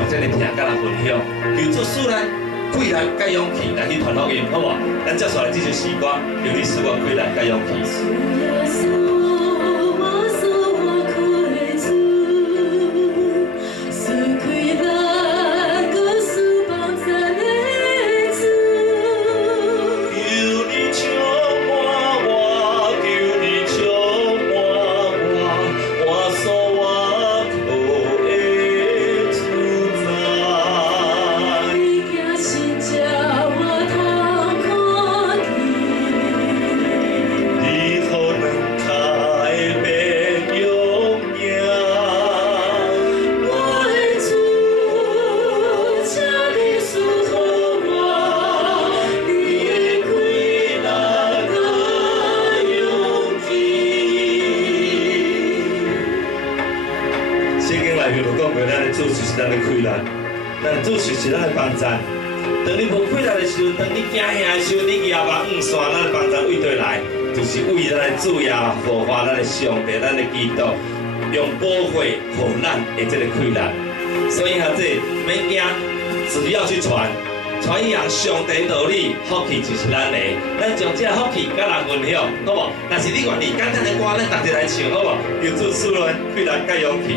上这个听，甲人分享，求主赐咱气力甲勇气来去传福音，好无？咱接下来这首诗歌，求你赐我气力甲勇气。 咱的气力，咱主是咱的帮助。当你无气力的时候，当你惊吓的时候，你仰望五线，咱的帮助为对来，就是为咱的主耶护法，咱的上帝，咱的基督，用保护互咱的这个气力。所以哈，这免惊，只要去传扬上帝道理，福气就是咱的。咱将这福气甲人分享，好无？但是你愿意简单的歌，咱大家来唱，好无？求主赐咱气力甲勇气。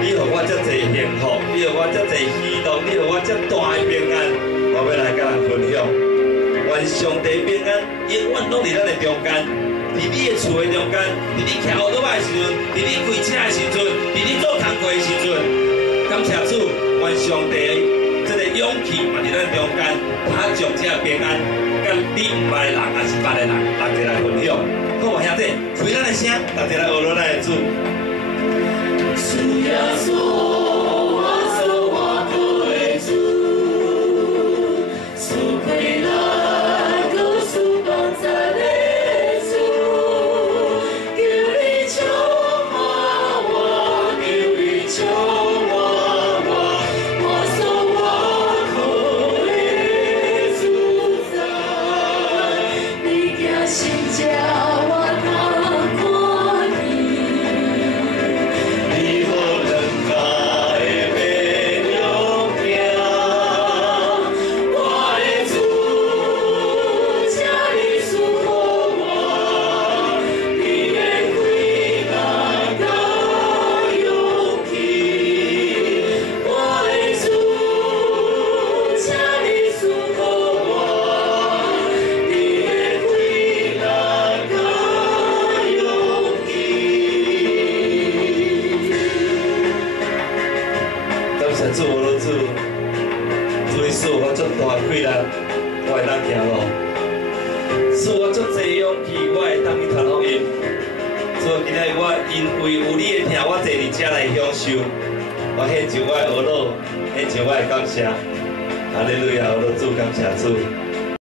你互我遮济幸福，你互我遮济喜乐，你互我遮大的平安，我要来甲人分享。愿上帝平安永远拢伫咱的中间，伫你的厝的中间，伫你骑奥多麦的时阵，伫你开车的时阵，伫你做工课的时阵，感谢主，愿上帝这个勇气嘛伫咱中间，他将这平安，甲你唔捌的人，也是捌的人，大家来分享。好无兄弟，开咱的声，大家来学罗咱的主。 主耶稣，我所我口的主，赐快乐，告诉帮助的主，求你充满我，求你充满我，我所我口的主宰，你行心叫我通看见。 主我的主，主你赐我足大气力，我会当行路；赐我足济勇气，我会当去传福音。主今日我因为有你的听，我坐伫遮来享受，我献上我的懊恼，献上我的感谢。哈利路亚，我的主感谢主。